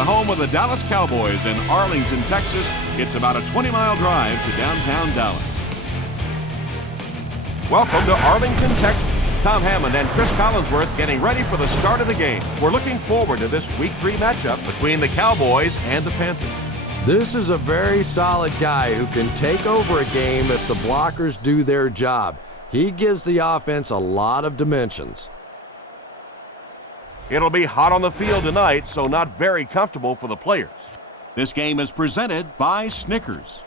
the home of the Dallas Cowboys in Arlington, Texas. It's about a 20-mile drive to downtown Dallas. Welcome to Arlington, Texas. Tom Hammond and Chris Collinsworth getting ready for the start of the game. We're looking forward to this Week 3 matchup between the Cowboys and the Panthers. This is a very solid guy who can take over a game if the blockers do their job. He gives the offense a lot of dimensions. It'll be hot on the field tonight, so not very comfortable for the players. This game is presented by Snickers.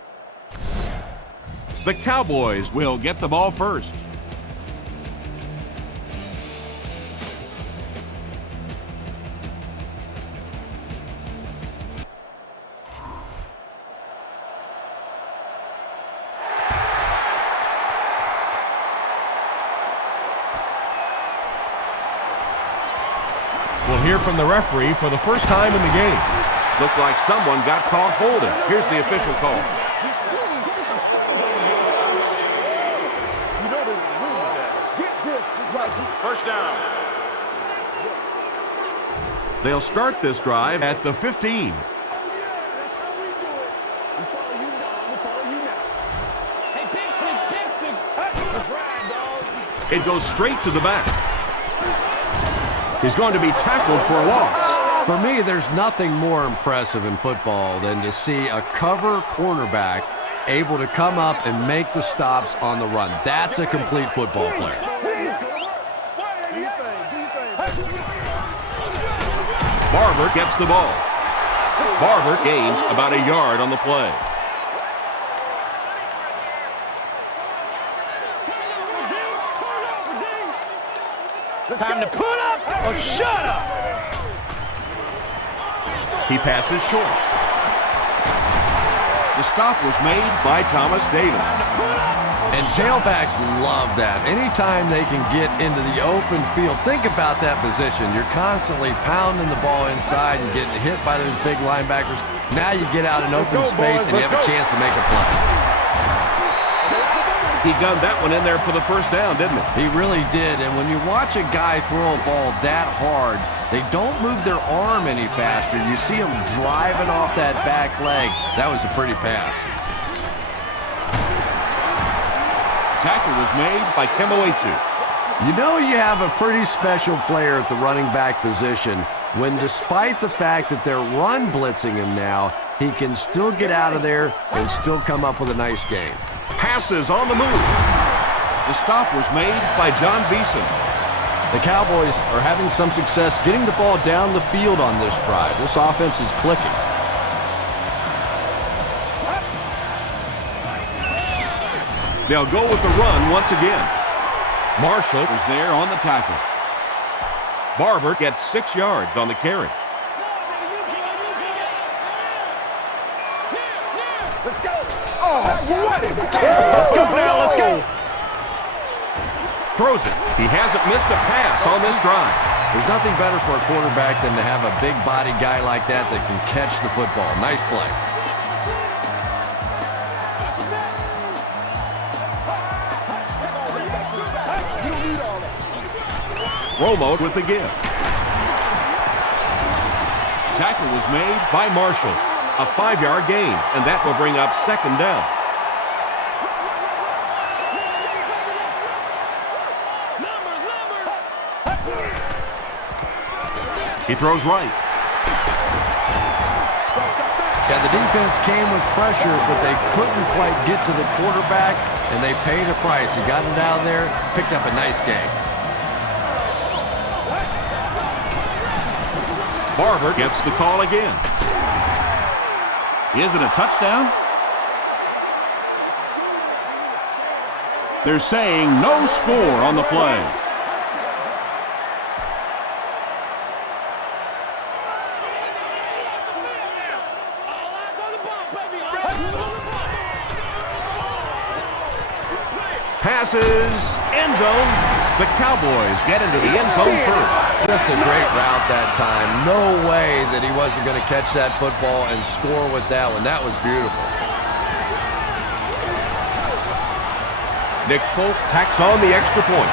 The Cowboys will get the ball first. We'll hear from the referee for the first time in the game. Looked like someone got caught holding. Here's the official call. First down. They'll start this drive at the 15. It goes straight to the back. He's going to be tackled for a loss. For me, there's nothing more impressive in football than to see a cover cornerback able to come up and make the stops on the run. That's a complete football player. Barber gets the ball. Barber gains about a yard on the play. Time to put up or shut up. He passes short. The stop was made by Thomas Davis. And tailbacks love that. Anytime they can get into the open field, think about that position. You're constantly pounding the ball inside and getting hit by those big linebackers. Now you get out in open space and you have a chance to make a play. He gunned that one in there for the first down, didn't he? He really did, and when you watch a guy throw a ball that hard, they don't move their arm any faster. You see him driving off that back leg. That was a pretty pass. Tackle was made by Kemoetu. You know you have a pretty special player at the running back position when, despite the fact that they're run blitzing him now, he can still get out of there and still come up with a nice game. Passes on the move. The stop was made by John Beeson. The Cowboys are having some success getting the ball down the field on this drive. This offense is clicking. They'll go with the run once again. Marshall was there on the tackle. Barber gets 6 yards on the carry. Let's go. Oh, what? Let's go now. Let's go. Throws it. He hasn't missed a pass on this drive. There's nothing better for a quarterback than to have a big-body guy like that that can catch the football. Nice play. Romo with the give. Tackle was made by Marshall. A 5-yard gain, and that will bring up second down. He throws right. Yeah, the defense came with pressure, but they couldn't quite get to the quarterback, and they paid a price. He got it out of there, picked up a nice game. Barber gets the call again. Is it a touchdown? They're saying no score on the play. Passes, end zone. The Cowboys get into the end zone first. Just a great route that time. No way that he wasn't going to catch that football and score with that one. That was beautiful. Nick Folk packs on the extra point.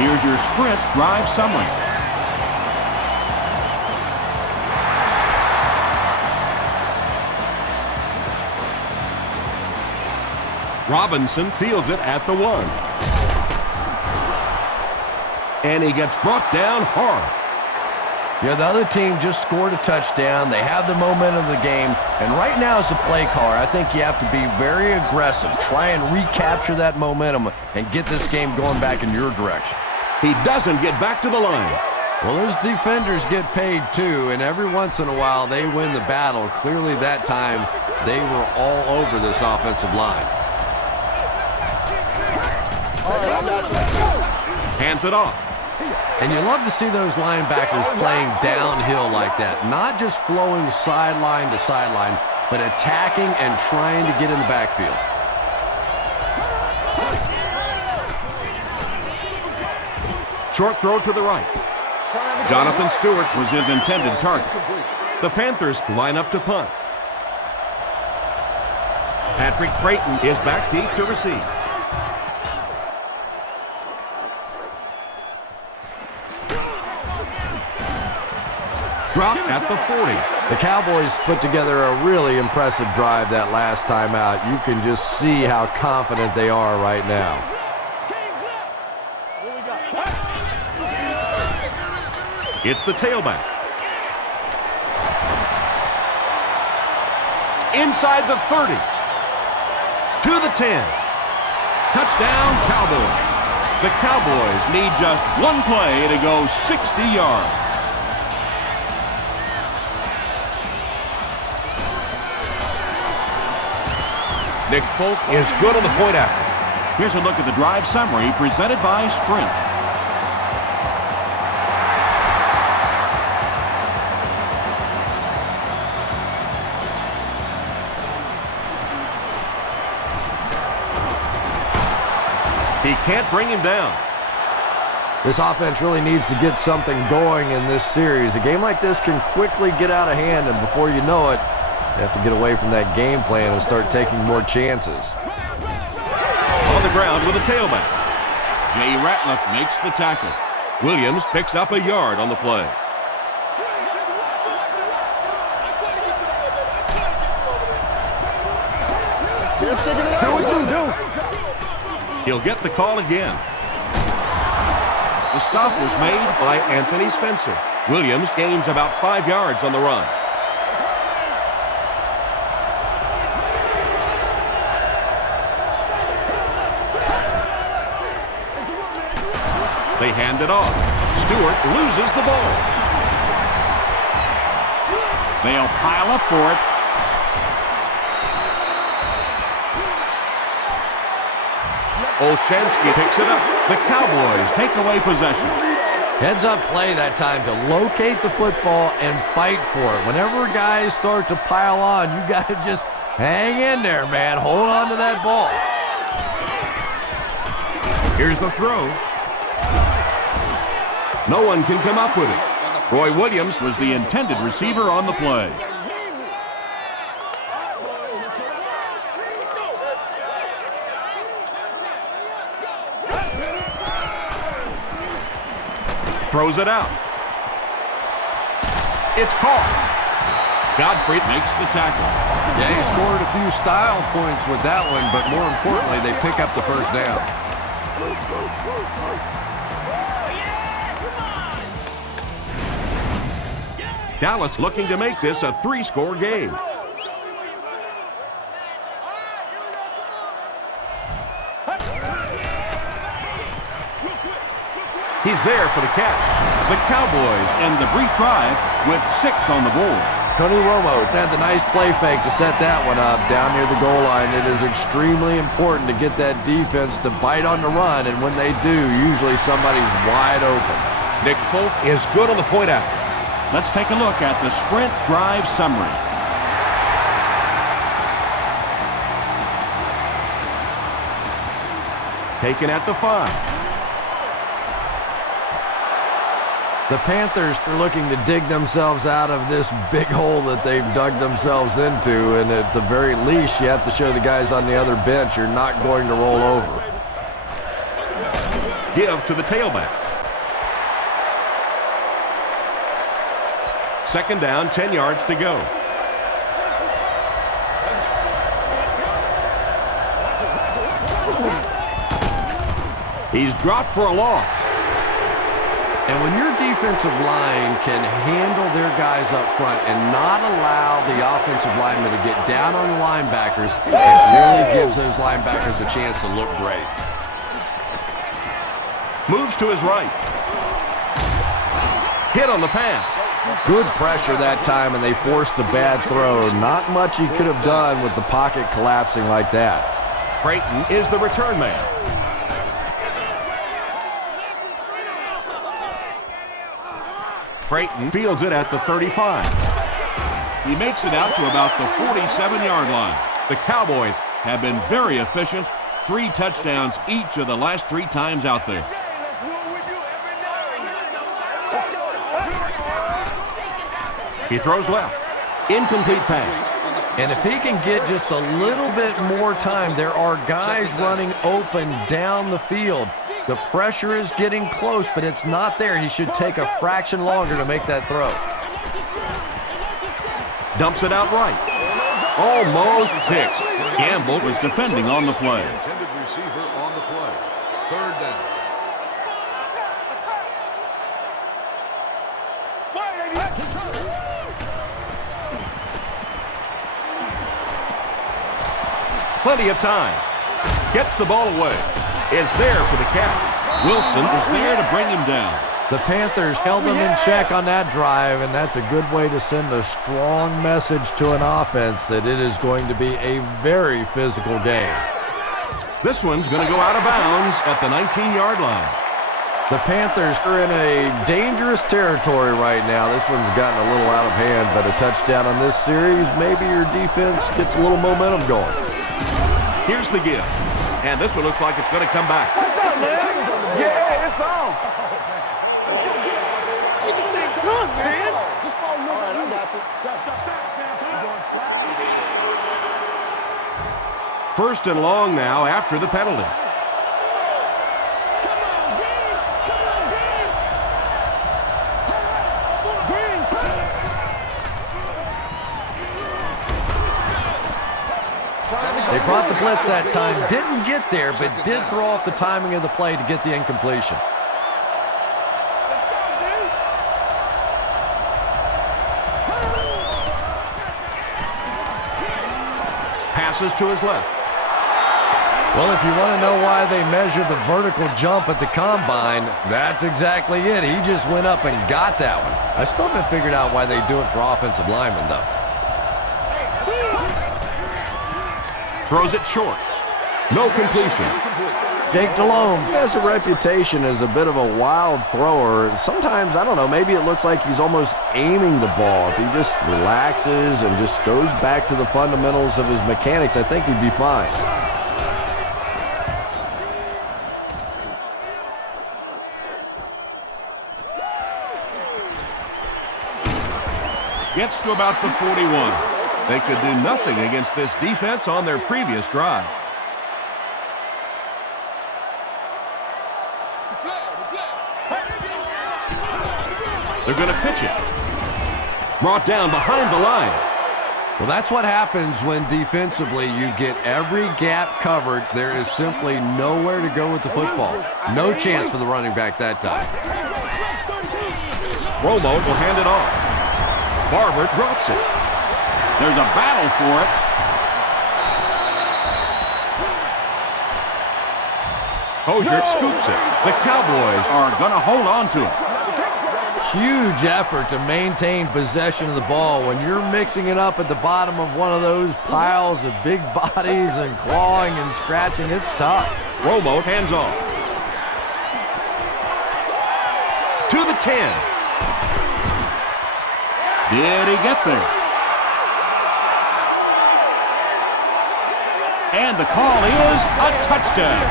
Here's your sprint drive summary. Robinson fields it at the 1. And he gets brought down hard. Yeah, the other team just scored a touchdown. They have the momentum of the game. And right now as a play caller, I think you have to be very aggressive. Try and recapture that momentum and get this game going back in your direction. He doesn't get back to the line. Well, those defenders get paid too, and every once in a while they win the battle. Clearly that time they were all over this offensive line. Hands it off. And you love to see those linebackers playing downhill like that, not just flowing sideline to sideline, but attacking and trying to get in the backfield. Short throw to the right. Jonathan Stewart was his intended target. The Panthers line up to punt. Patrick Creighton is back deep to receive. Dropped at the 40. The Cowboys put together a really impressive drive that last time out. You can just see how confident they are right now. It's the tailback. Inside the 30. To the 10. Touchdown, Cowboys. The Cowboys need just one play to go 60 yards. Nick Folk is good on the point after. Here's a look at the drive summary presented by Sprint. He can't bring him down. This offense really needs to get something going in this series. A game like this can quickly get out of hand, and before you know it, you have to get away from that game plan and start taking more chances. On the ground with a tailback. Jay Ratliff makes the tackle. Williams picks up a yard on the play. Do what you do. He'll get the call again. The stop was made by Anthony Spencer. Williams gains about 5 yards on the run. They hand it off. Stewart loses the ball. They'll pile up for it. Olshansky picks it up. The Cowboys take away possession. Heads up play that time to locate the football and fight for it. Whenever guys start to pile on, you got to just hang in there, man. Hold on to that ball. Here's the throw. No one can come up with it. Roy Williams was the intended receiver on the play. Throws it out. It's caught. Godfrey makes the tackle. Yeah, he scored a few style points with that one, but more importantly, they pick up the first down. Dallas looking to make this a 3-score game. He's there for the catch. The Cowboys end the brief drive with 6 on the board. Tony Romo had the nice play fake to set that one up down near the goal line. It is extremely important to get that defense to bite on the run, and when they do, usually somebody's wide open. Nick Folk is good on the point after. Let's take a look at the Sprint drive summary. Taken at the 5. The Panthers are looking to dig themselves out of this big hole that they've dug themselves into, and at the very least, you have to show the guys on the other bench you're not going to roll over. Give to the tailback. Second down, 10 yards to go. He's dropped for a loss. And when your defensive line can handle their guys up front and not allow the offensive linemen to get down on the linebackers, it really gives those linebackers a chance to look great. Moves to his right. Hit on the pass. Good pressure that time, and they forced a bad throw. Not much he could have done with the pocket collapsing like that. Creighton is the return man. Creighton fields it at the 35. He makes it out to about the 47-yard line. The Cowboys have been very efficient. 3 touchdowns each of the last 3 times out there. He throws left. Incomplete pass. And if he can get just a little bit more time, there are guys running open down the field. The pressure is getting close, but it's not there. He should take a fraction longer to make that throw. Dumps it out right. Almost picked. Gamble was defending on the play. Intended receiver on the play. 3rd down. Plenty of time. Gets the ball away. Is there for the catch. Wilson is there to bring him down. The Panthers held them in check on that drive, and that's a good way to send a strong message to an offense that it is going to be a very physical game. This one's going to go out of bounds at the 19-yard line. The Panthers are in a dangerous territory right now. This one's gotten a little out of hand, but a touchdown on this series, maybe your defense gets a little momentum going. Here's the give. And this one looks like it's going to come back. What's up, man? Yeah, it's on. It's good, man. All right, I got you. First and long now after the penalty. They brought the blitz that time, didn't get there, but did throw off the timing of the play to get the incompletion. Passes to his left. Well, if you want to know why they measure the vertical jump at the combine, that's exactly it. He just went up and got that one. I still haven't figured out why they do it for offensive linemen, though. Throws it short. No completion. Jake Delhomme has a reputation as a bit of a wild thrower. Sometimes, I don't know, maybe it looks like he's almost aiming the ball. If he just relaxes and just goes back to the fundamentals of his mechanics, I think he'd be fine. Gets to about the 41. They could do nothing against this defense on their previous drive. They're going to pitch it. Brought down behind the line. Well, that's what happens when defensively you get every gap covered. There is simply nowhere to go with the football. No chance for the running back that time. Romo will hand it off. Barber drops it. There's a battle for it. Hosier scoops it. The Cowboys are going to hold on to it. Huge effort to maintain possession of the ball. When you're mixing it up at the bottom of one of those piles of big bodies and clawing and scratching, it's tough. Romo hands off. To the 10. Did he get there? And the call is a touchdown.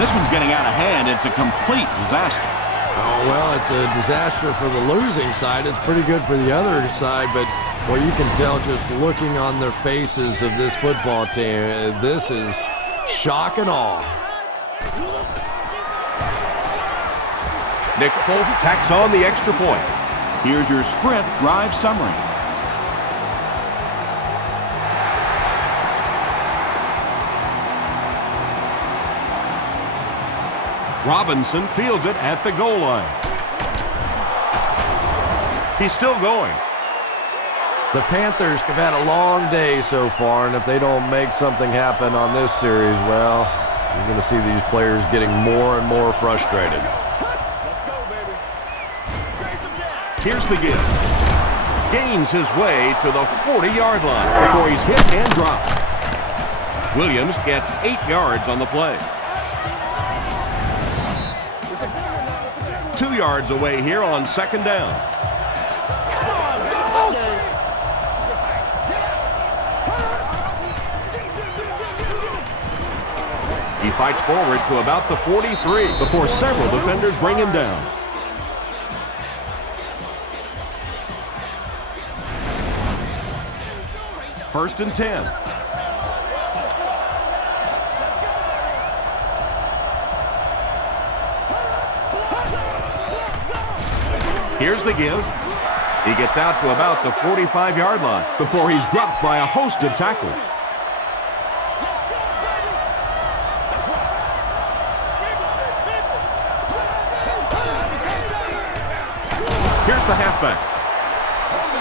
This one's getting out of hand. It's a complete disaster. Oh, well, it's a disaster for the losing side. It's pretty good for the other side, but, well, you can tell just looking on their faces of this football team, this is shock and awe. Nick Folk tacks on the extra point. Here's your sprint drive summary. Robinson fields it at the goal line. He's still going. The Panthers have had a long day so far, and if they don't make something happen on this series, well, you're going to see these players getting more and more frustrated. Let's go, baby. Here's the give. Gains his way to the 40-yard line before he's hit and dropped. Williams gets 8 yards on the play. 2 yards away here on second down. He fights forward to about the 43 before several defenders bring him down. First and 10. Here's the give. He gets out to about the 45-yard line before he's dropped by a host of tackles. Here's the halfback.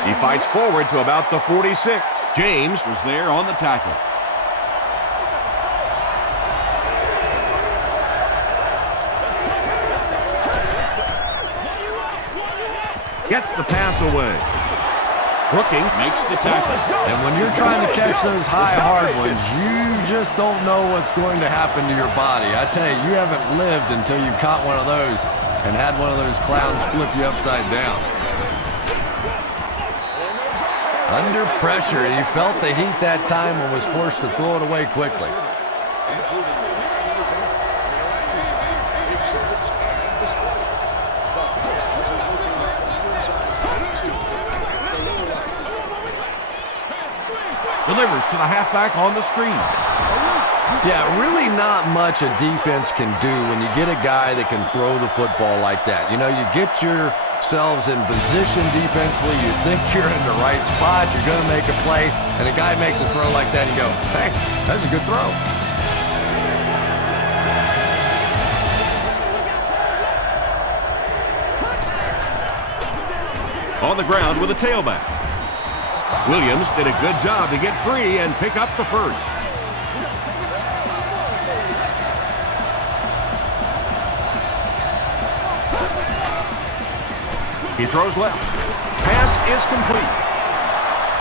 He fights forward to about the 46. James was there on the tackle. Gets the pass away. Brooking makes the tackle. And when you're trying to catch those high, hard ones, you just don't know what's going to happen to your body. I tell you, you haven't lived until you caught one of those and had one of those clowns flip you upside down. Under pressure, he felt the heat that time and was forced to throw it away quickly. Delivers to the halfback on the screen. Yeah, really not much a defense can do when you get a guy that can throw the football like that. You know, you get yourselves in position defensively, you think you're in the right spot, you're going to make a play, and a guy makes a throw like that, and you go, hey, that's a good throw. On the ground with a tailback. Williams did a good job to get free and pick up the first. He throws left. Pass is complete.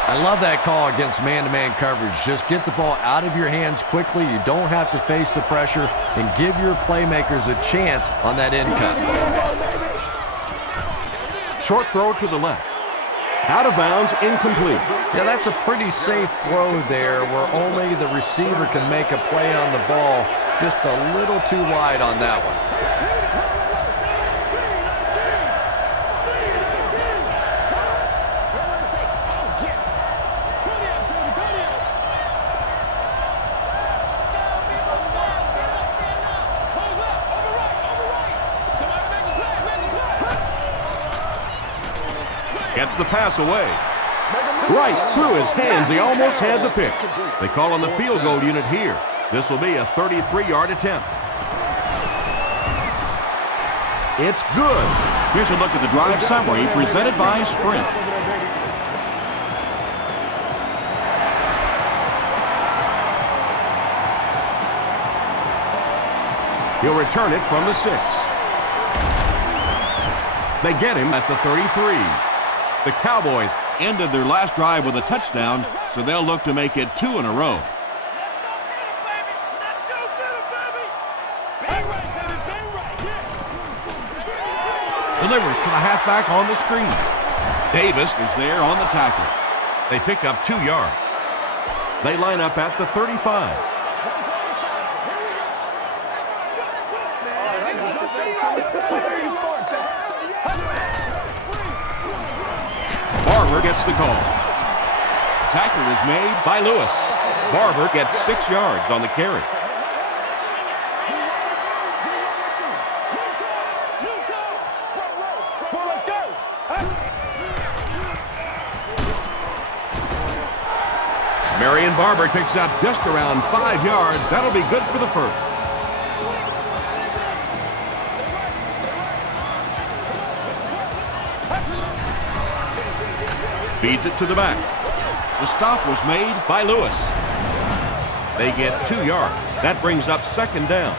I love that call against man-to-man coverage. Just get the ball out of your hands quickly. You don't have to face the pressure, and give your playmakers a chance on that end cut. Short throw to the left. Out of bounds, incomplete. Yeah, that's a pretty safe throw there where only the receiver can make a play on the ball. Just a little too wide on that one. Gets the pass away. Right through his hands. He almost had the pick. They call on the field goal unit here. This will be a 33-yard attempt. It's good. Here's a look at the drive summary presented by Sprint. He'll return it from the 6. They get him at the 33. The Cowboys ended their last drive with a touchdown, so they'll look to make it 2 in a row. Delivers to the halfback on the screen. Davis is there on the tackle. They pick up 2 yards. They line up at the 35. Barber gets the call. Tackle is made by Lewis. Barber gets 6 yards on the carry. Marion Barber picks up just around 5 yards. That'll be good for the first. Feeds it to the back. The stop was made by Lewis. They get 2 yards. That brings up second down.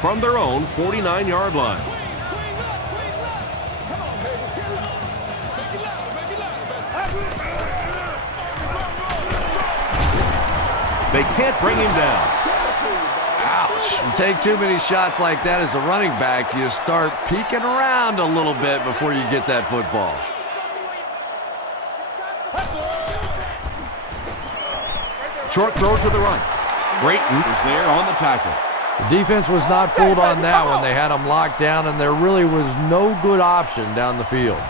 From their own 49-yard line. They can't bring him down. Ouch. You take too many shots like that as a running back, you start peeking around a little bit before you get that football. Short throw to the right. Brayton is there on the tackle. The defense was not fooled on that one. They had him locked down, and there really was no good option down the field.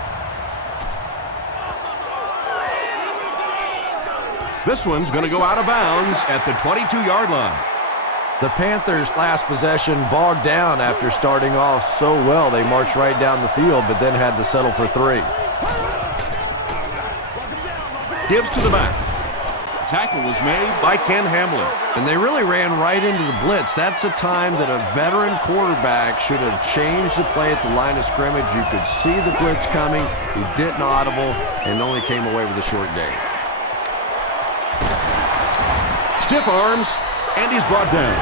This one's going to go out of bounds at the 22-yard line. The Panthers' last possession bogged down after starting off so well. They marched right down the field, but then had to settle for 3. Gives to the back. Tackle was made by Ken Hamlin. And they really ran right into the blitz. That's a time that a veteran quarterback should have changed the play at the line of scrimmage. You could see the blitz coming. He didn't audible and only came away with a short gain. Stiff arms, and he's brought down.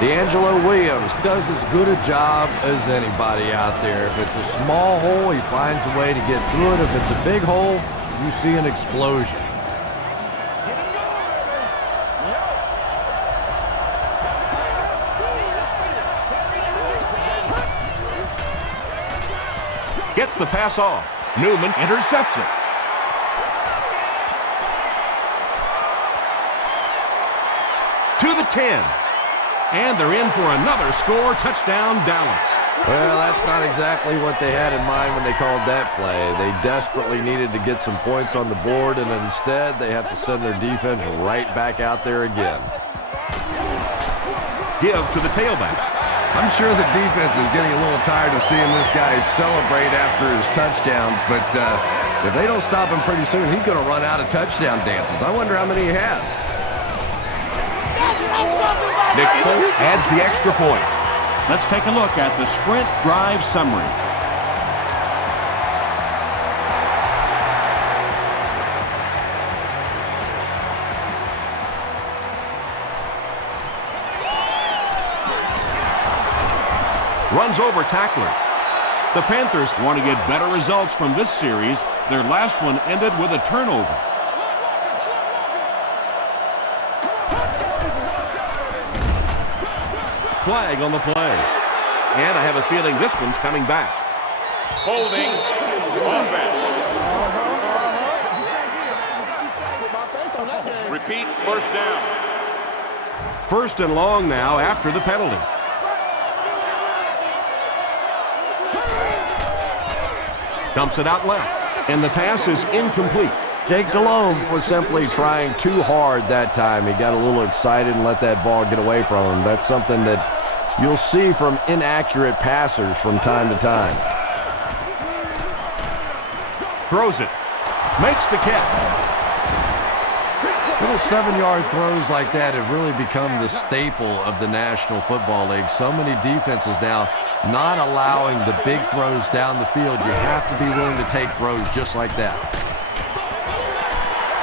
D'Angelo Williams does as good a job as anybody out there. If it's a small hole, he finds a way to get through it. If it's a big hole, you see an explosion. Gets the pass off. Newman intercepts it. To the 10. And they're in for another score. Touchdown, Dallas. Well, that's not exactly what they had in mind when they called that play. They desperately needed to get some points on the board, and instead they have to send their defense right back out there again. Give to the tailback. I'm sure the defense is getting a little tired of seeing this guy celebrate after his touchdowns, but if they don't stop him pretty soon, he's going to run out of touchdown dances. I wonder how many he has. Nick Folk adds the extra point. Let's take a look at the sprint drive summary. Runs over tackler. The Panthers want to get better results from this series. Their last one ended with a turnover. Flag on the play. And I have a feeling this one's coming back. Holding offense. Repeat, first down. First and long now after the penalty. Dumps it out left. And the pass is incomplete. Jake Delhomme was simply trying too hard that time. He got a little excited and let that ball get away from him. That's something that you'll see from inaccurate passers from time to time. Throws it. Makes the catch. Little 7-yard throws like that have really become the staple of the National Football League. So many defenses now not allowing the big throws down the field. You have to be willing to take throws just like that.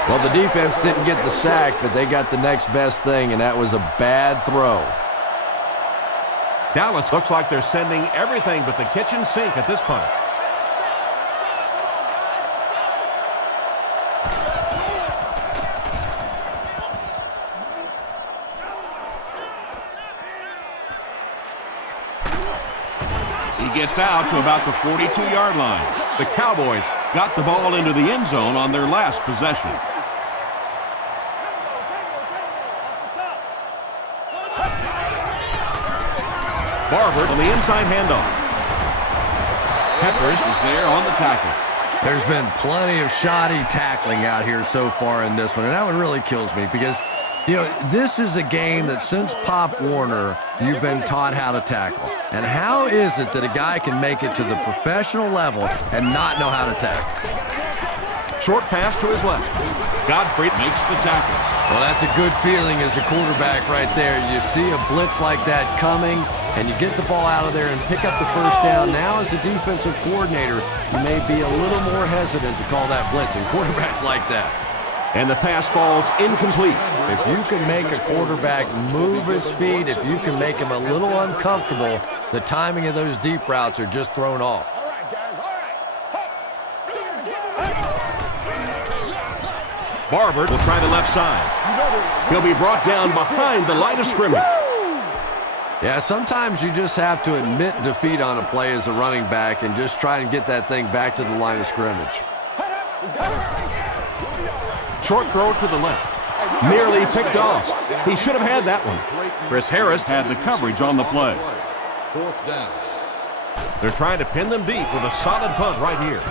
Well, the defense didn't get the sack, but they got the next best thing, and that was a bad throw. Dallas looks like they're sending everything but the kitchen sink at this point. He gets out to about the 42-yard line. The Cowboys got the ball into the end zone on their last possession. Barber on the inside handoff. Peppers is there on the tackle. There's been plenty of shoddy tackling out here so far in this one, and that one really kills me because, you know, this is a game that since Pop Warner, you've been taught how to tackle. And how is it that a guy can make it to the professional level and not know how to tackle? Short pass to his left. Godfrey makes the tackle. Well, that's a good feeling as a quarterback right there. You see a blitz like that coming, and you get the ball out of there and pick up the first down. Now, as a defensive coordinator, you may be a little more hesitant to call that blitzing. Quarterbacks like that. And the pass falls incomplete. If you can make a quarterback move his feet, if you can make him a little uncomfortable, the timing of those deep routes are just thrown off. Barber will try the left side. He'll be brought down behind the line of scrimmage. Yeah, sometimes you just have to admit defeat on a play as a running back and just try and get that thing back to the line of scrimmage. Short throw to the left. Nearly picked off. He should have had that one. Chris Harris had the coverage on the play. Fourth down. They're trying to pin them deep with a solid punt right here.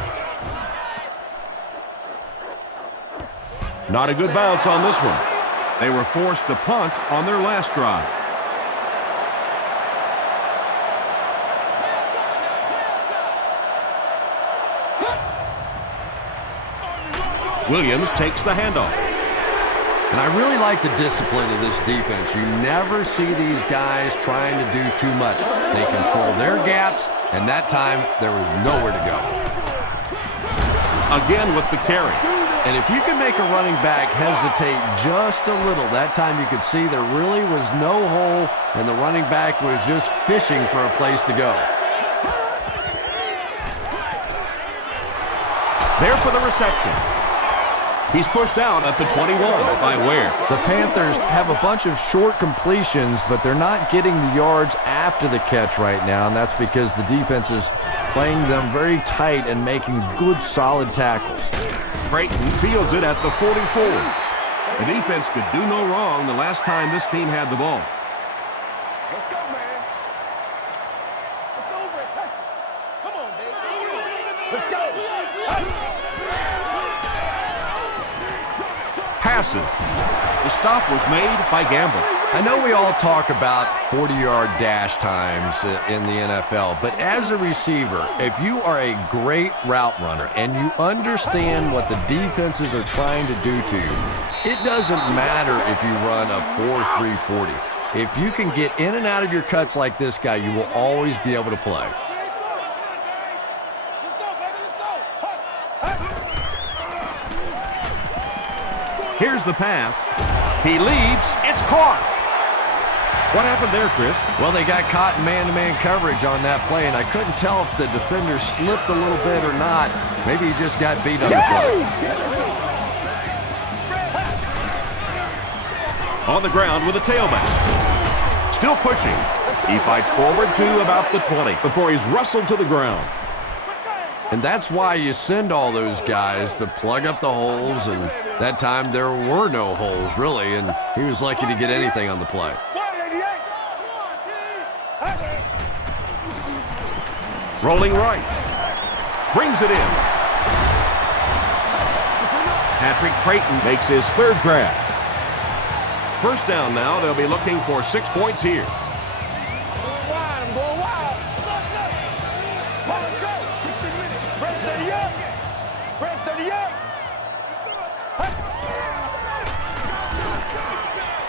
Not a good bounce on this one. They were forced to punt on their last drive. Williams takes the handoff. And I really like the discipline of this defense. You never see these guys trying to do too much. They control their gaps, and that time there was nowhere to go. Again with the carry. And if you can make a running back hesitate just a little, that time you could see there really was no hole, and the running back was just fishing for a place to go. There for the reception. He's pushed out at the 21 by Ware. The Panthers have a bunch of short completions, but they're not getting the yards after the catch right now, and that's because the defense is playing them very tight and making good, solid tackles. Creighton fields it at the 44. The defense could do no wrong the last time this team had the ball. Let's go, man. It's over at Texas. Come on, baby. Let's go. Passes. The stop was made by Gamble. I know we all talk about 40-yard dash times in the NFL, but as a receiver, if you are a great route runner and you understand what the defenses are trying to do to you, it doesn't matter if you run a 4.3 40. If you can get in and out of your cuts like this guy, you will always be able to play. Here's the pass. He leaps. It's caught. What happened there, Chris? Well, they got caught in man-to-man coverage on that play, and I couldn't tell if the defender slipped a little bit or not. Maybe he just got beat on the play. On the ground with a tailback. Still pushing. He fights forward to about the 20 before he's wrestled to the ground. And that's why you send all those guys to plug up the holes, and that time there were no holes, really, and he was lucky to get anything on the play. Rolling right. Brings it in. Patrick Creighton makes his third grab. First down now. They'll be looking for 6 points here.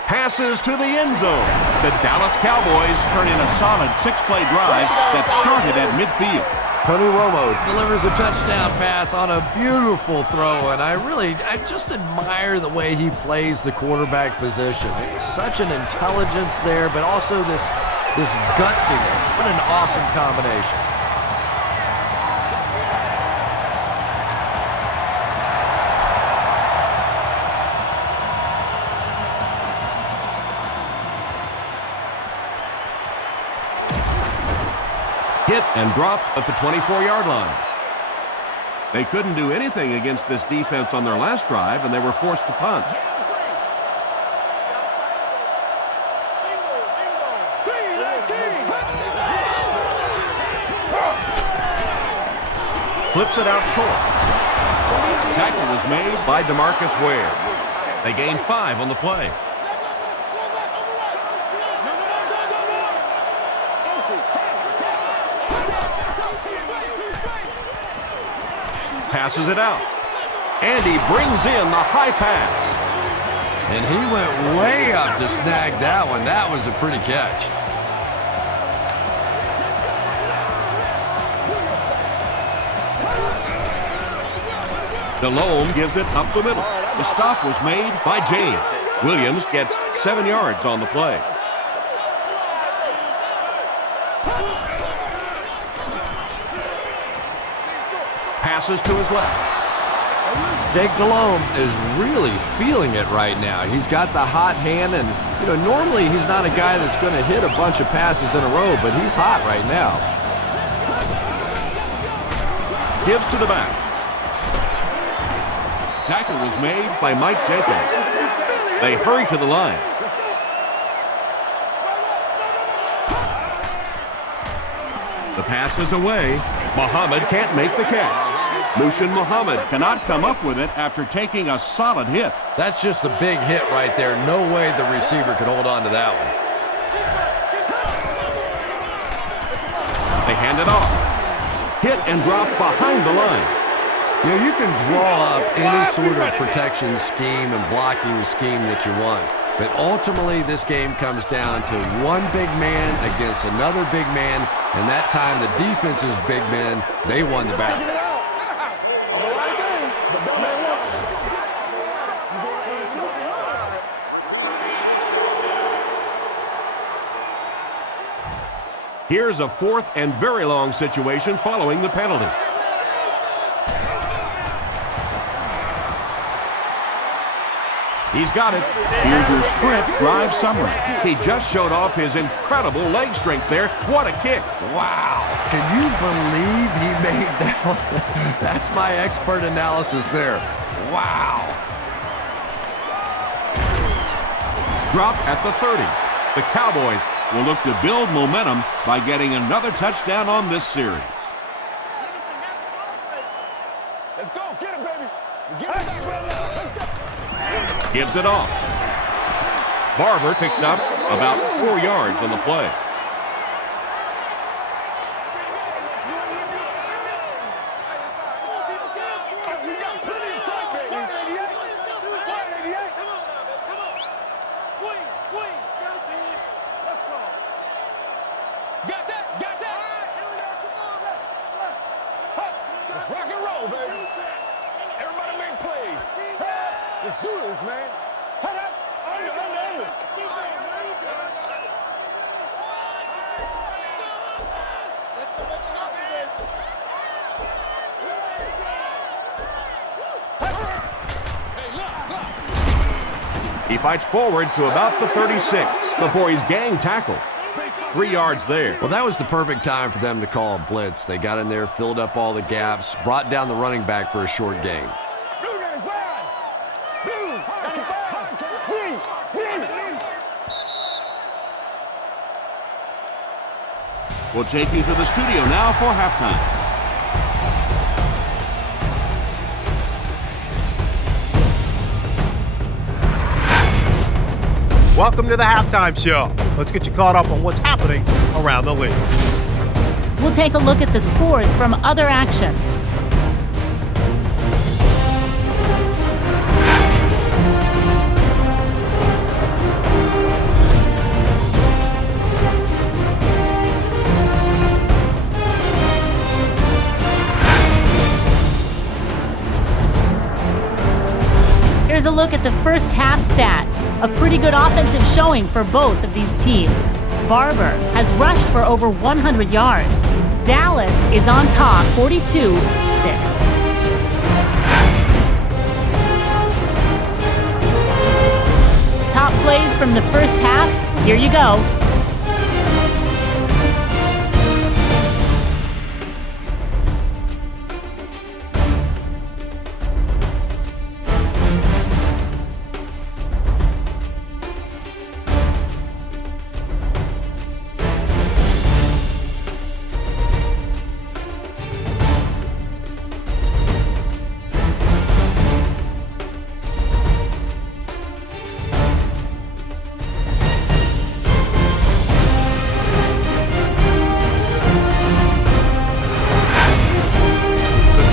Passes to the end zone. The Dallas Cowboys turn in a solid 6-play drive that started at midfield. Tony Romo delivers a touchdown pass on a beautiful throw, and I just admire the way he plays the quarterback position. Such an intelligence there, but also this gutsiness. What an awesome combination. Hit and dropped at the 24-yard line. They couldn't do anything against this defense on their last drive, and they were forced to punt. Flips it out short. The tackle was made by DeMarcus Ware. They gained 5 on the play. Passes it out. And he brings in the high pass. And he went way up to snag that one. That was a pretty catch. DeLome gives it up the middle. The stop was made by James. Williams gets 7 yards on the play. Passes to his left. Jake DeLome is really feeling it right now. He's got the hot hand, and normally he's not a guy that's going to hit a bunch of passes in a row, but he's hot right now. Gives to the back. Tackle was made by Mike Jenkins. They hurry to the line. The pass is away. Muhammad can't make the catch. Mushin Muhammad cannot come up with it after taking a solid hit. That's just a big hit right there. No way the receiver could hold on to that one. They hand it off. Hit and drop behind the line. You can draw up any sort of protection scheme and blocking scheme that you want. But ultimately, this game comes down to one big man against another big man. And that time, the defense's big men, they won the battle. Here's a 4th and very long situation following the penalty. He's got it. Here's your sprint drive summary. He just showed off his incredible leg strength there. What a kick. Wow. Can you believe he made that one? That's my expert analysis there. Wow. Drop at the 30. The Cowboys will look to build momentum by getting another touchdown on this series. Let's go. Get it, baby. Get it back right now. Let's go. Gives it off. Barber picks up about 4 yards on the play. He fights forward to about the 36 before he's gang tackled. 3 yards there. Well, that was the perfect time for them to call a blitz. They got in there, filled up all the gaps, brought down the running back for a short gain. We'll take you to the studio now for halftime. Welcome to the halftime show. Let's get you caught up on what's happening around the league. We'll take a look at the scores from other action. Here's a look at the first half stats. A pretty good offensive showing for both of these teams. Barber has rushed for over 100 yards. Dallas is on top, 42-6. Top plays from the first half, here you go.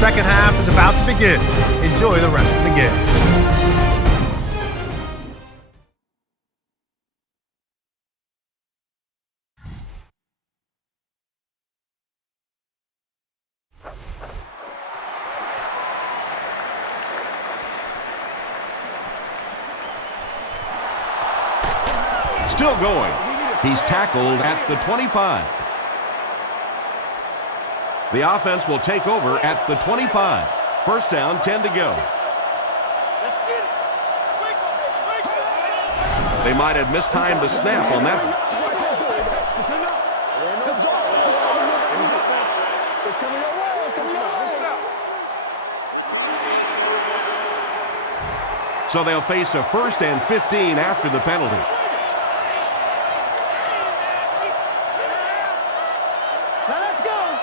Second half is about to begin. Enjoy the rest of the game. Still going. He's tackled at the 25. The offense will take over at the 25. First down, 10 to go. They might have mistimed the snap on that one. So they'll face a 1st and 15 after the penalty. Let's go.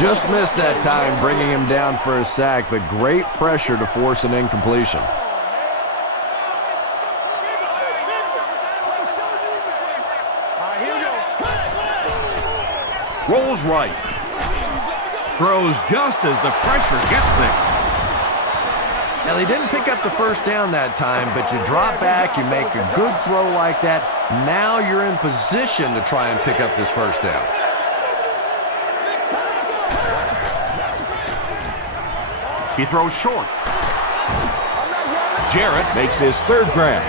Just missed that time, bringing him down for a sack, but great pressure to force an incompletion. Rolls right. Throws just as the pressure gets there. Now, they didn't pick up the first down that time, but you drop back, you make a good throw like that. Now you're in position to try and pick up this first down. He throws short. Jarrett makes his 3rd grab.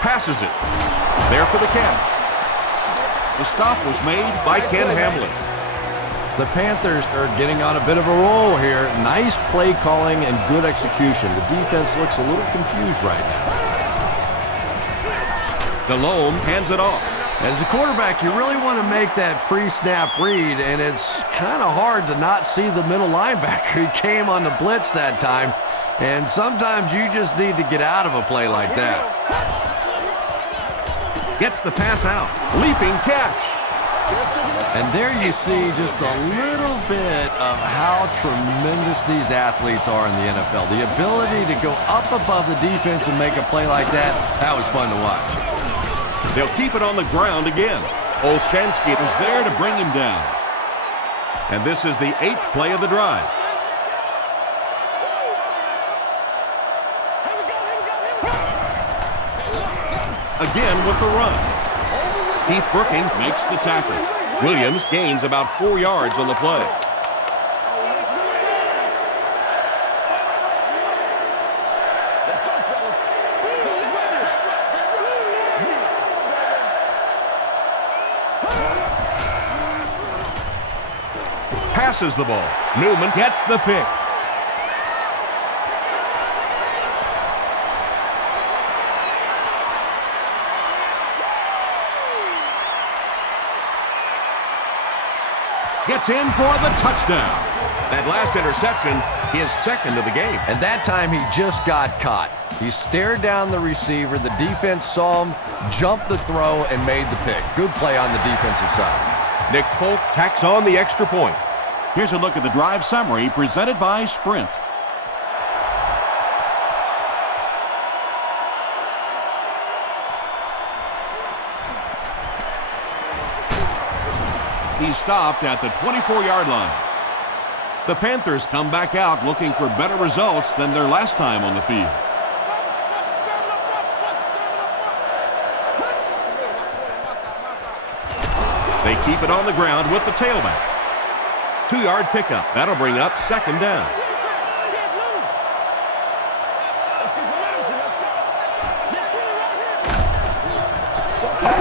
Passes it. There for the catch. The stop was made by Ken Hamlin. The Panthers are getting on a bit of a roll here. Nice play calling and good execution. The defense looks a little confused right now. Delhomme hands it off. As a quarterback, you really want to make that pre-snap read, and it's kind of hard to not see the middle linebacker. He came on the blitz that time, and sometimes you just need to get out of a play like that. Gets the pass out. Leaping catch. And there you see just a little bit of how tremendous these athletes are in the NFL. The ability to go up above the defense and make a play like that, that was fun to watch. They'll keep it on the ground again. Olshansky is there to bring him down. And this is the 8th play of the drive. Again with the run. Keith Brooking makes the tackle. Williams gains about 4 yards on the play. Passes the ball. Newman gets the pick. Gets in for the touchdown. That last interception, his 2nd of the game. And that time he just got caught. He stared down the receiver. The defense saw him, jumped the throw, and made the pick. Good play on the defensive side. Nick Folk tacks on the extra point. Here's a look at the drive summary presented by Sprint. He stopped at the 24-yard line. The Panthers come back out looking for better results than their last time on the field. They keep it on the ground with the tailback. 2-yard pickup. That'll bring up 2nd down.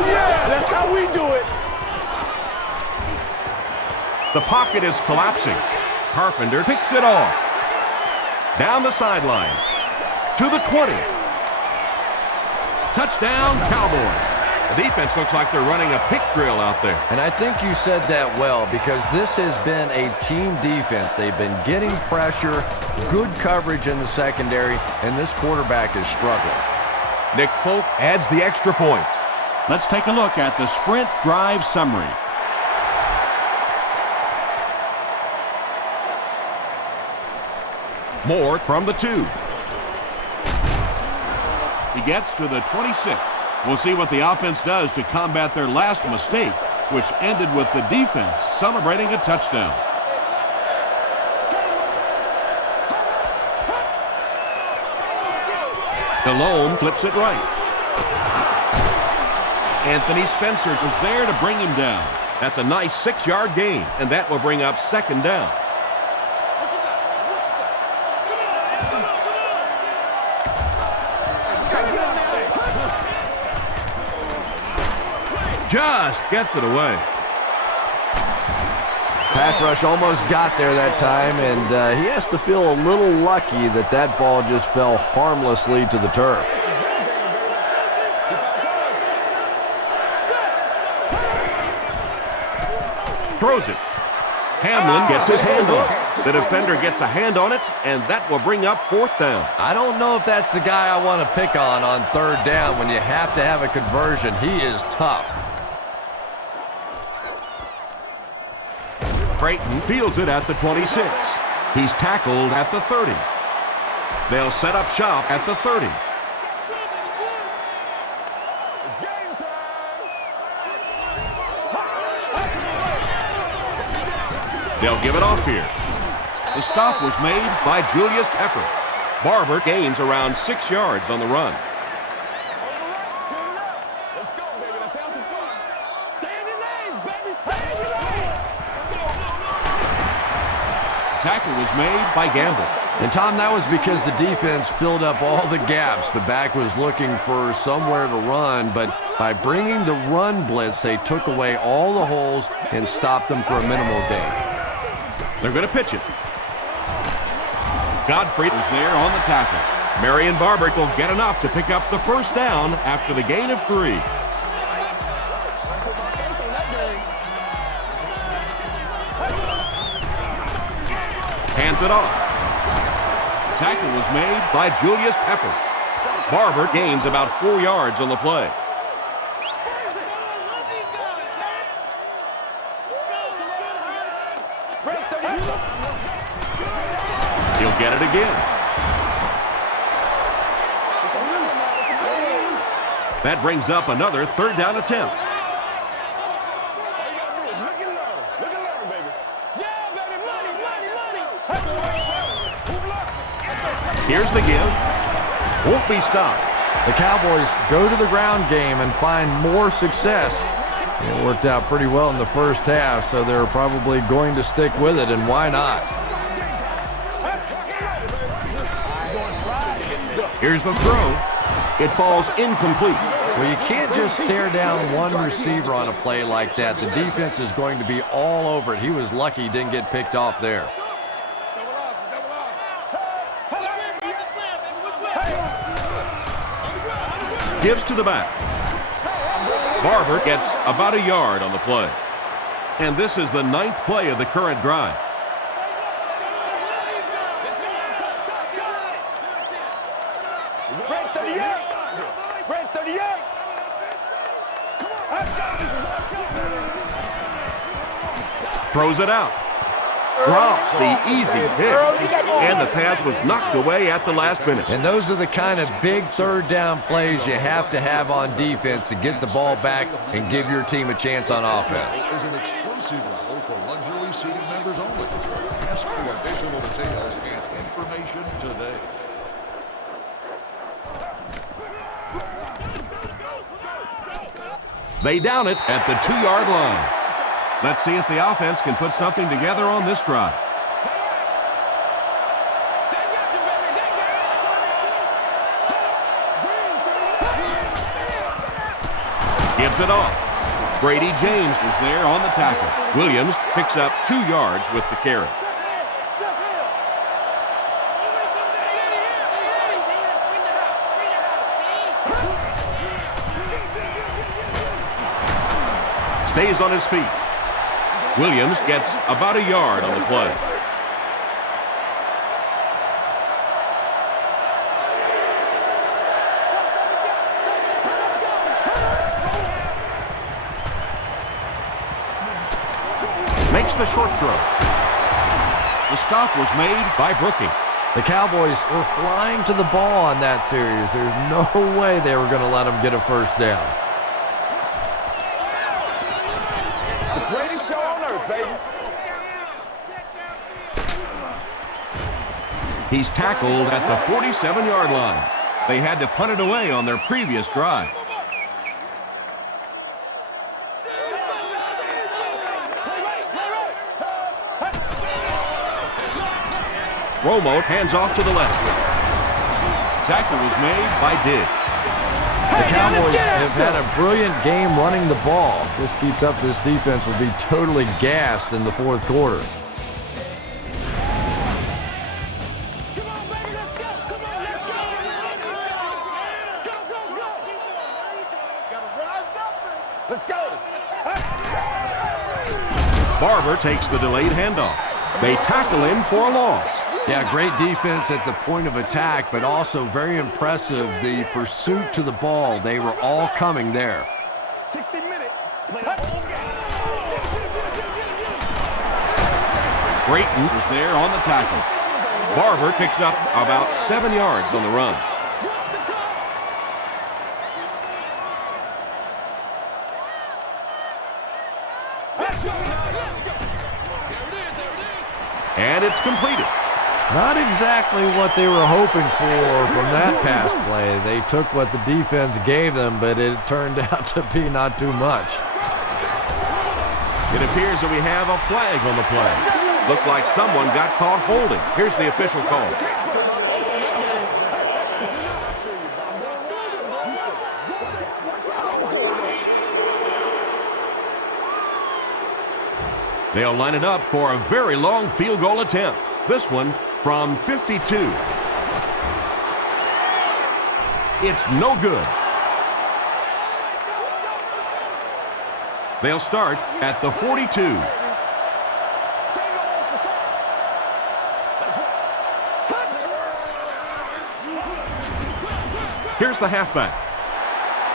Yeah, that's how we do it. The pocket is collapsing. Carpenter picks it off. Down the sideline. To the 20. Touchdown, Cowboys. The defense looks like they're running a pick drill out there. And I think you said that well, because this has been a team defense. They've been getting pressure, good coverage in the secondary, and this quarterback is struggling. Nick Folk adds the extra point. Let's take a look at the Sprint drive summary. Moore from the 2. He gets to the 26. We'll see what the offense does to combat their last mistake, which ended with the defense celebrating a touchdown. Delhomme flips it right. Anthony Spencer was there to bring him down. That's a nice 6-yard gain, and that will bring up 2nd down. Just gets it away. Pass rush almost got there that time, and he has to feel a little lucky that that ball just fell harmlessly to the turf. Throws it. Hamlin gets his hand on it. The defender gets a hand on it, and that will bring up 4th down. I don't know if that's the guy I want to pick on 3rd down when you have to have a conversion. He is tough. Creighton fields it at the 26. He's tackled at the 30. They'll set up shop at the 30. It's game time. They'll give it off here. The stop was made by Julius Pepper. Barber gains around 6 yards on the run. Let's go, baby. Let's have some fun. Stay in your lanes, baby. Stay in your lanes. Tackle was made by Gamble. And, Tom, that was because the defense filled up all the gaps. The back was looking for somewhere to run, but by bringing the run blitz, they took away all the holes and stopped them for a minimal gain. They're going to pitch it. Godfrey is there on the tackle. Marion Barber will get enough to pick up the 1st down after the gain of 3. Hands it off. Tackle was made by Julius Pepper. Barber gains about 4 yards on the play. He'll get it again. That brings up another 3rd down attempt. Here's the give. Won't be stopped. The Cowboys go to the ground game and find more success. It worked out pretty well in the 1st half, so they're probably going to stick with it, and why not? Here's the throw. It falls incomplete. Well, you can't just stare down one receiver on a play like that. The defense is going to be all over it. He was lucky he didn't get picked off there. Gives to the back. Barber gets about a yard on the play. And this is the 9th play of the current drive. Throws it out. Drops the easy hit. And the pass was knocked away at the last minute. And those are the kind of big 3rd down plays you have to have on defense to get the ball back and give your team a chance on offense. Is an exclusive level for luxury seating members only. Ask for additional details and information today. They down it at the 2-yard line. Let's see if the offense can put something together on this drive. Gives it off. Brady James was there on the tackle. Williams picks up 2 yards with the carry. Stays on his feet. Williams gets about a yard on the play. Makes the short throw. The stop was made by Brooking. The Cowboys were flying to the ball on that series. There's no way they were going to let them get a 1st down. Greatest show on earth, baby. He's tackled at the 47-yard line. They had to punt it away on their previous drive. Romo hands off to the left. Tackle was made by Diggs. The Cowboys have had a brilliant game running the ball. This keeps up, this defense will be totally gassed in the fourth quarter. Let's go. Barber takes the delayed handoff. They tackle him for a loss. Yeah, great defense at the point of attack, but also very impressive, the pursuit to the ball. They were all coming there. 60 minutes. Play the whole game. Brayton is there on the tackle. Barber picks up about 7 yards on the run. And it's completed. Not exactly what they were hoping for from that pass play. They took what the defense gave them, but it turned out to be not too much. It appears that we have a flag on the play. Looked like someone got caught holding. Here's the official call. They'll line it up for a very long field goal attempt. This one from 52. It's no good. They'll start at the 42. Here's the halfback.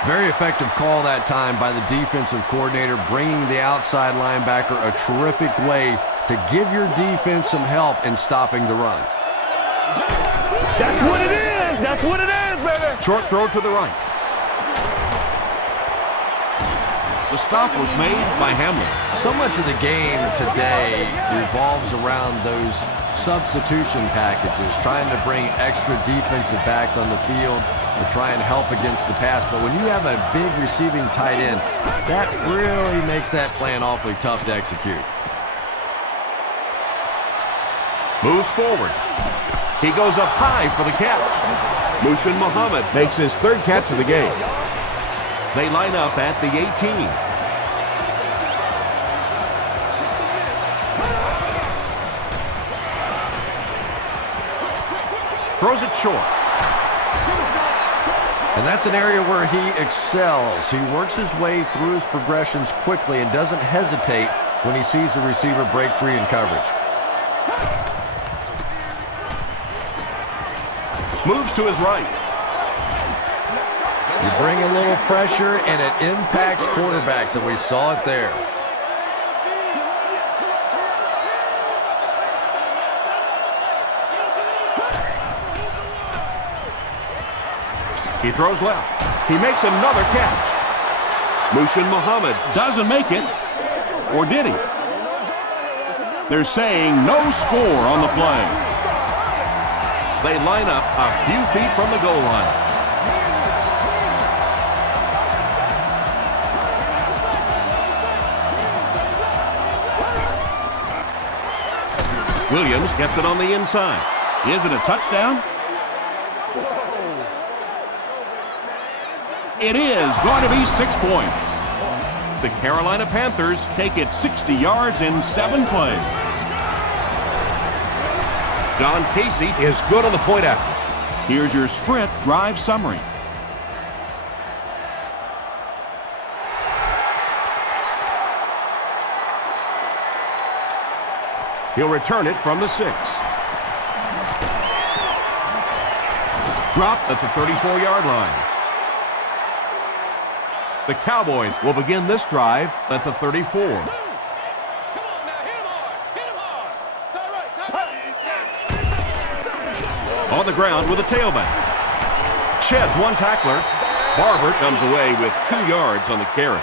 Very effective call that time by the defensive coordinator, bringing the outside linebacker a terrific way to give your defense some help in stopping the run. That's what it is. That's what it is, baby. Short throw to the right. The stop was made by Hamlin. So much of the game today revolves around those substitution packages, trying to bring extra defensive backs on the field to try and help against the pass. But when you have a big receiving tight end, that really makes that plan awfully tough to execute. Moves forward. He goes up high for the catch. Mushin Muhammad makes his third catch of the game. They line up at the 18. Throws it short. And that's an area where he excels. He works his way through his progressions quickly and doesn't hesitate when he sees the receiver break free in coverage. Moves to his right. You bring a little pressure and it impacts quarterbacks, and we saw it there. He throws left. He makes another catch. Mushin Muhammad doesn't make it. Or did he? They're saying no score on the play. They line up a few feet from the goal line. Williams gets it on the inside. Is it a touchdown? It is going to be 6 points. The Carolina Panthers take it 60 yards in 7 plays. John Casey is good on the point after. Here's your sprint drive summary. He'll return it from the 6. Dropped at the 34-yard line. The Cowboys will begin this drive at the 34. On the ground with a tailback. Sheds one tackler. Barber comes away with 2 yards on the carry.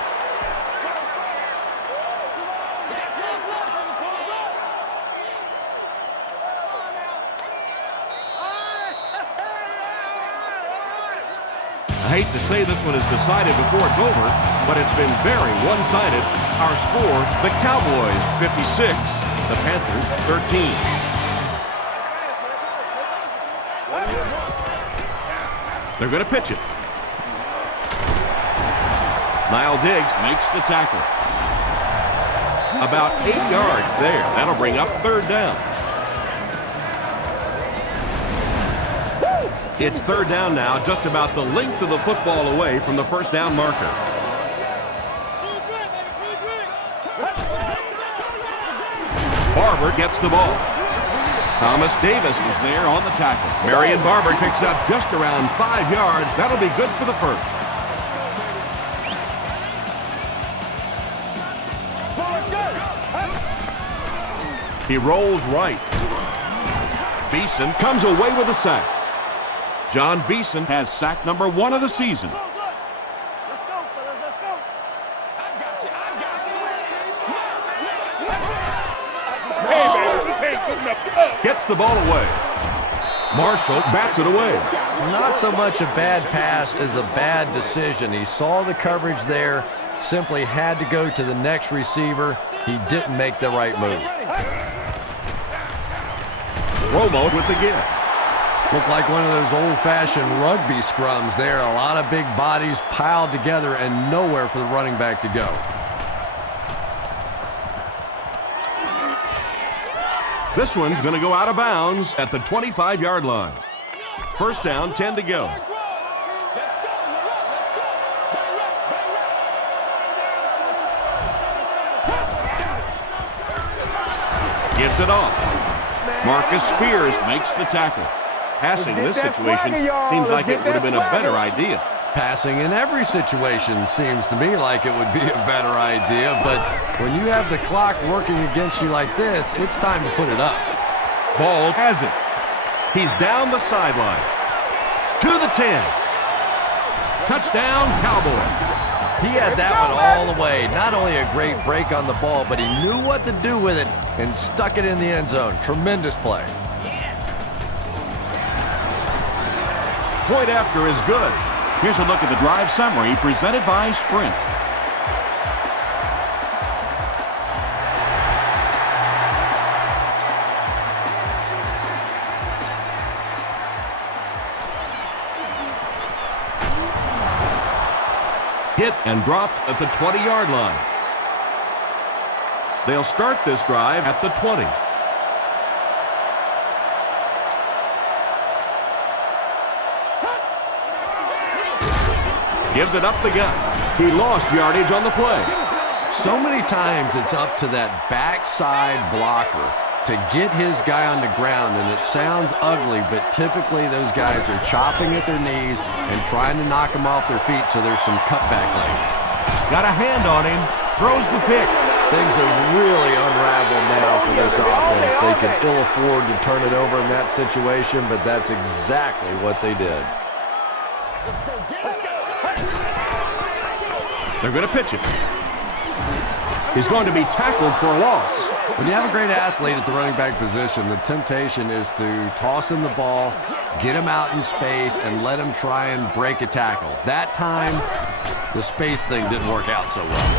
I hate to say this one is decided before it's over, but it's been very one-sided. Our score, the Cowboys 56, the Panthers 13. They're going to pitch it. Lyle Diggs makes the tackle. About 8 yards there. That'll bring up third down. It's third down now, just about the length of the football away from the first down marker. Barber gets the ball. Thomas Davis was there on the tackle. Marion Barber picks up just around 5 yards. That'll be good for the first. He rolls right. Beeson comes away with a sack. John Beeson has sack number 1 of the season. Let's go, fellas, let's go. I got you. Hey, man, this ain't good enough. Gets the ball away. Marshall bats it away. Not so much a bad pass as a bad decision. He saw the coverage there, simply had to go to the next receiver. He didn't make the right move. Romo with the give. Looked like one of those old-fashioned rugby scrums there. A lot of big bodies piled together and nowhere for the running back to go. This one's going to go out of bounds at the 25-yard line. First down, 10 to go. Gives it off. Marcus Spears makes the tackle. Passing this situation seems like it would have been a better idea. Passing in every situation seems to me like it would be a better idea, but when you have the clock working against you like this, it's time to put it up. Ball has it. He's down the sideline. To the 10. Touchdown, Cowboy. He had that one all the way. Not only a great break on the ball, but he knew what to do with it and stuck it in the end zone. Tremendous play. Point after is good. Here's a look at the drive summary presented by Sprint. Hit and dropped at the 20-yard line. They'll start this drive at the 20. Gives it up the gut. He lost yardage on the play. So many times it's up to that backside blocker to get his guy on the ground, and it sounds ugly, but typically those guys are chopping at their knees and trying to knock them off their feet, so there's some cutback lanes. Got a hand on him. Throws the pick. Things have really unraveled now for this offense. They could ill afford to turn it over in that situation, but that's exactly what they did. They're going to pitch it. He's going to be tackled for a loss. When you have a great athlete at the running back position, the temptation is to toss him the ball, get him out in space, and let him try and break a tackle. That time, the space thing didn't work out so well.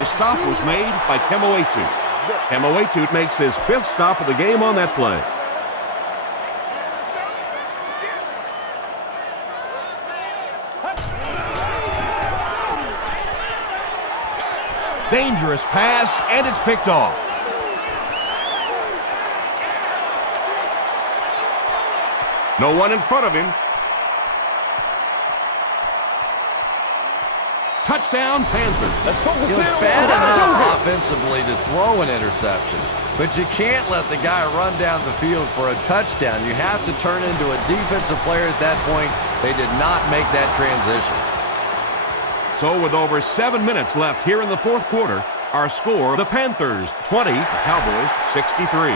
The stop was made by Kemoetu. Kemoetu makes his 5th stop of the game on that play. Dangerous pass, and it's picked off. No one in front of him. Touchdown, Panthers. It was bad enough offensively to throw an interception, but you can't let the guy run down the field for a touchdown. You have to turn into a defensive player at that point. They did not make that transition. So with over 7 minutes left here in the 4th quarter, our score, the Panthers 20, the Cowboys 63.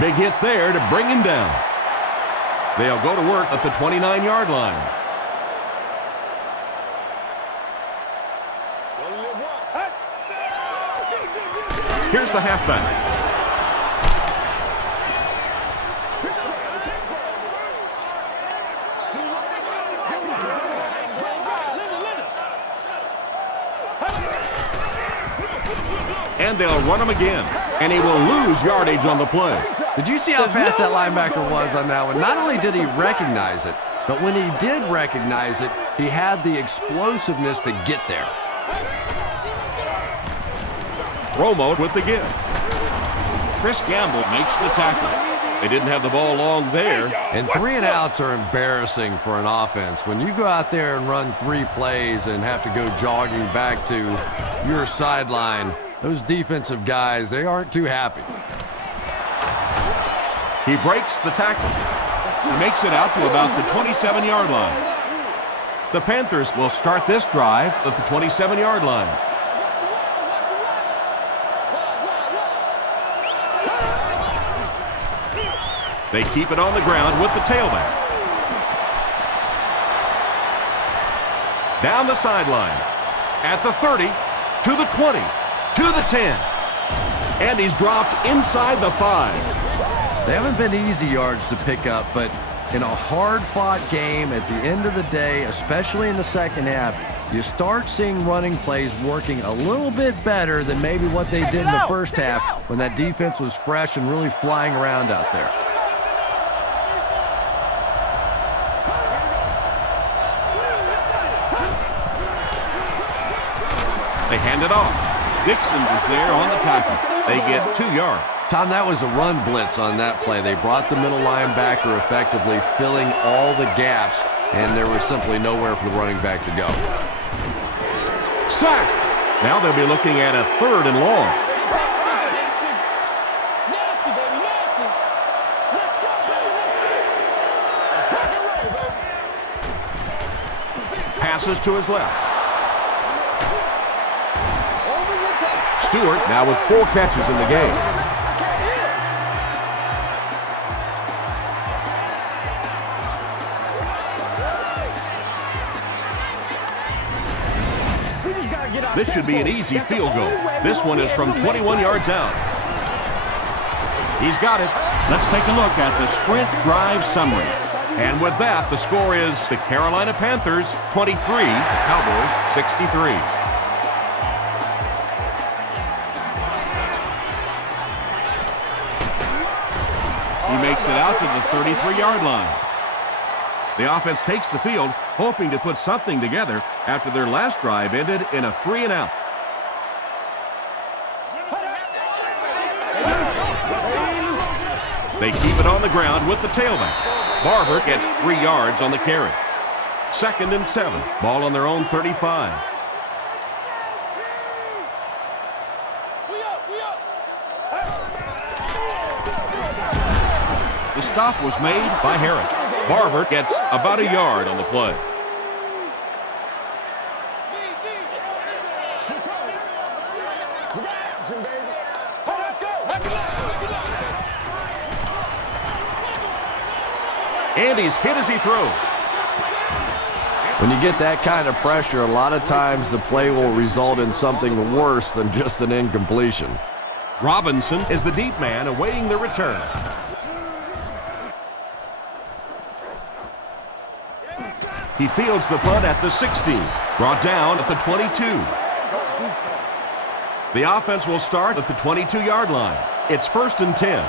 Big hit there to bring him down. They'll go to work at the 29-yard line. Here's the halfback. And they'll run him again, and he will lose yardage on the play. Did you see how fast that linebacker was on that one? Not only did he recognize it, but when he did recognize it, he had the explosiveness to get there. Romo with the give. Chris Gamble makes the tackle. They didn't have the ball long there. And 3 and outs are embarrassing for an offense. When you go out there and run 3 plays and have to go jogging back to your sideline, those defensive guys, they aren't too happy. He breaks the tackle. He makes it out to about the 27-yard line. The Panthers will start this drive at the 27-yard line. They keep it on the ground with the tailback. Down the sideline. At the 30, to the 20, to the 10. And he's dropped inside the 5. They haven't been easy yards to pick up, but in a hard-fought game at the end of the day, especially in the second half, you start seeing running plays working a little bit better than maybe what they did in the first half when that defense was fresh and really flying around out there. They hand it off. Dixon was there on the tackle. They get 2 yards. Tom, that was a run blitz on that play. They brought the middle linebacker effectively, filling all the gaps, and there was simply nowhere for the running back to go. Sacked. Now they'll be looking at a 3rd and long. Passes to his left. Stewart now with 4 catches in the game. This should be an easy field goal. This one is from 21 yards out. He's got it. Let's take a look at the sprint drive summary. And with that, the score is the Carolina Panthers 23, Cowboys 63. He makes it out to the 33-yard line. The offense takes the field, hoping to put something together after their last drive ended in a 3 and out. They keep it on the ground with the tailback. Barber gets 3 yards on the carry. 2nd and 7. Ball on their own 35. The stop was made by Herrick. Barber gets about a yard on the play. And he's hit as he throws. When you get that kind of pressure, a lot of times the play will result in something worse than just an incompletion. Robinson is the deep man awaiting the return. He fields the punt at the 16, brought down at the 22. The offense will start at the 22-yard line. It's 1st and 10.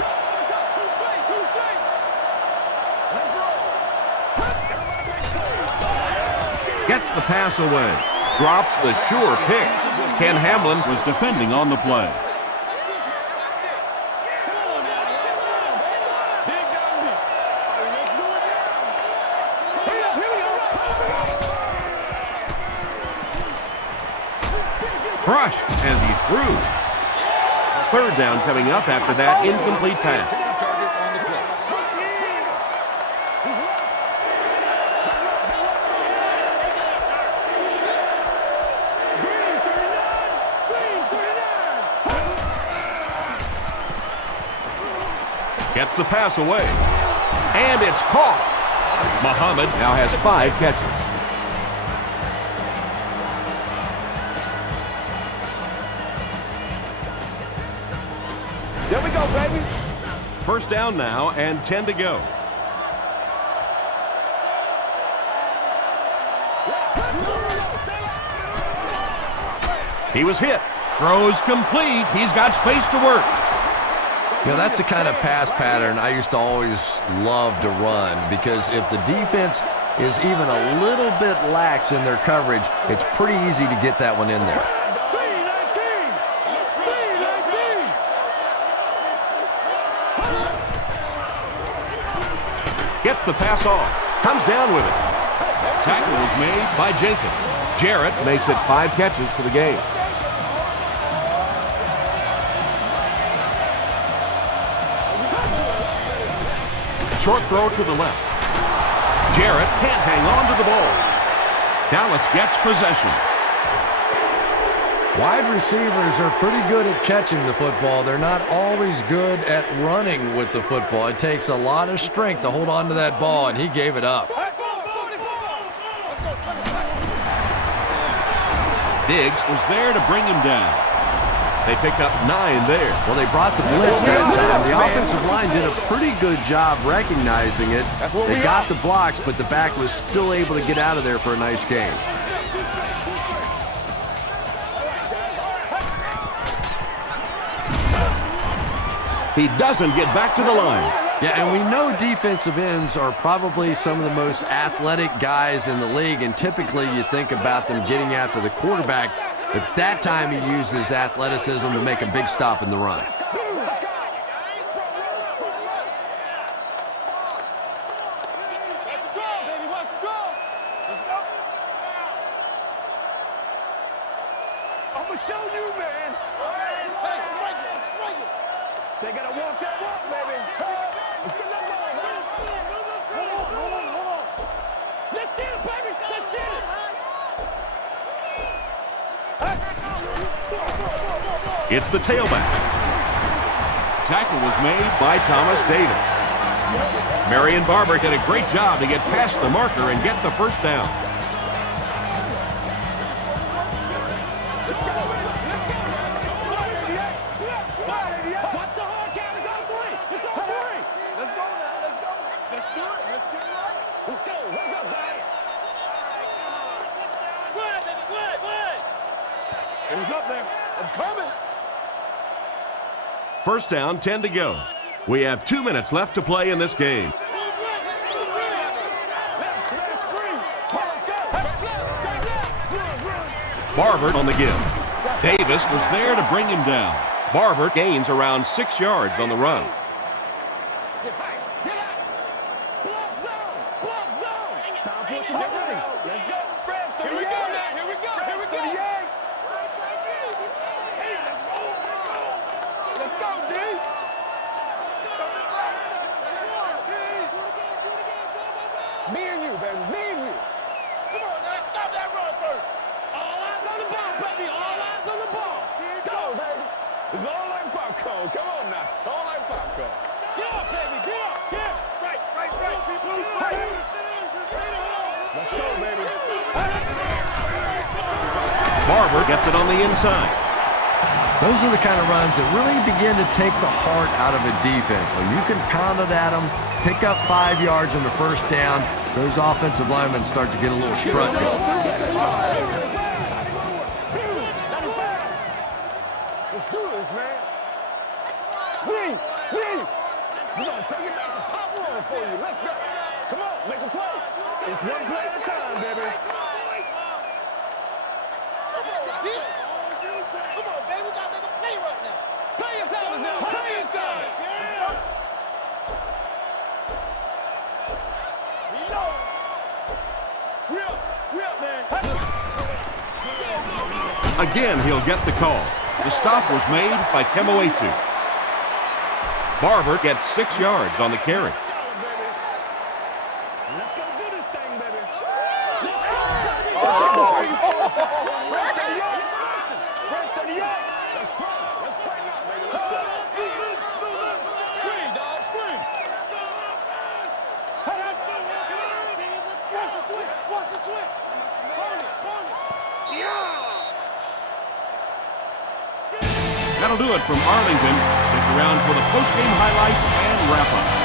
Gets the pass away. Drops the sure pick. Ken Hamlin was defending on the play. Crushed as he threw. 3rd down coming up after that incomplete pass. Gets the pass away. And it's caught. Muhammad now has 5 catches. There we go, baby. First down now and 10 to go. He was hit. Throws complete. He's got space to work. You know, that's the kind of pass pattern I used to always love to run, because if the defense is even a little bit lax in their coverage, it's pretty easy to get that one in there. Gets the pass off. Comes down with it. Tackle was made by Jenkins. Jarrett makes it 5 catches for the game. Short throw to the left. Jarrett can't hang on to the ball. Dallas gets possession. Wide receivers are pretty good at catching the football. They're not always good at running with the football. It takes a lot of strength to hold on to that ball, and he gave it up. Diggs was there to bring him down. They pick up 9 there. Well, they brought the blitz that time. The offensive line did a pretty good job recognizing it. They got the blocks, but the back was still able to get out of there for a nice gain. He doesn't get back to the line. Yeah, and we know defensive ends are probably some of the most athletic guys in the league, and typically you think about them getting after the quarterback, but that time he used his athleticism to make a big stop in the run. I'm going to show you, man. Hey, they got to walk that walk, baby. Let's get that ball. Hold on. Let's get it, baby. Let's get it. It's the tailback. Tackle was made by Thomas Davis. Marion Barber did a great job to get past the marker and get the first down. First down, 10 to go. We have 2 minutes left to play in this game. Barber on the give. Davis was there to bring him down. Barber gains around 6 yards on the run. Barber gets it on the inside. Those are the kind of runs that really begin to take the heart out of a defense. When you can pound it at them, pick up 5 yards on the first down, those offensive linemen start to get a little strut going. Let's do this, man. Z! We're going to take it back to pop one for you. Let's go. Come on, make a play. It's one play at a time, baby. Come on, baby. We got to make a play right now. Play yourselves now. Play yourselves. Again, he'll get the call. The stop was made by Kemoetu. Barber gets 6 yards on the carry. Let's go do this thing, baby. Scream, dog, scream. Watch the switch. Hold it. Now that'll do it from Arlington. Stick around for the post-game highlights and wrap-up.